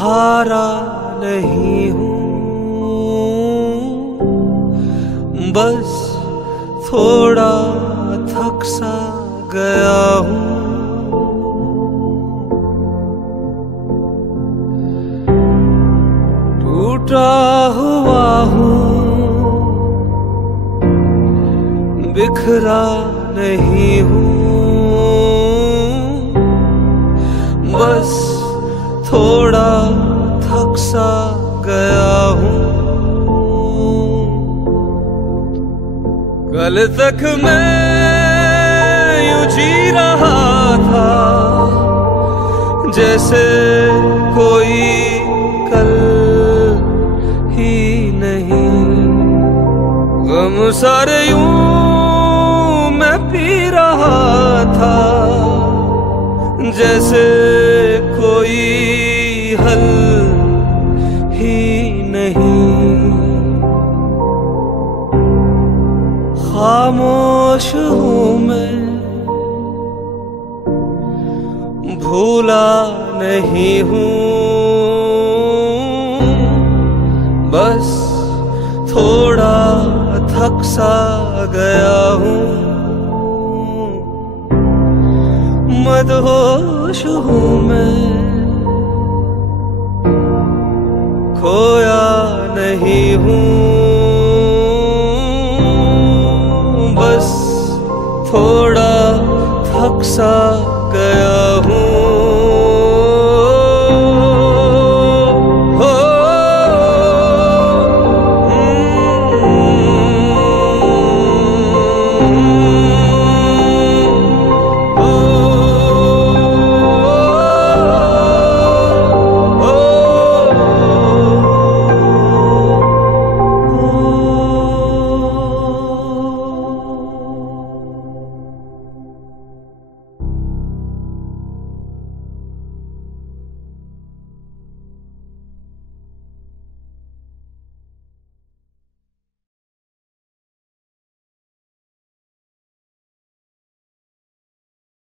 हारा नहीं हूँ, बस थोड़ा थक सा गया हूँ। टूटा हुआ हूँ, बिखरा नहीं हूँ, बस थोड़ा थक सा गया हूँ। कल तक मैं यूं जी रहा था जैसे कोई कल ही नहीं। गम सारे यूं मैं पी रहा था जैसे कोई हल ही नहीं। खामोश हूँ मैं, भूला नहीं हूँ, बस थोड़ा थक सा गया हूँ। मदहोश हूँ मैं, खोया नहीं हूँ, बस थोड़ा थक सा गया हूँ। हो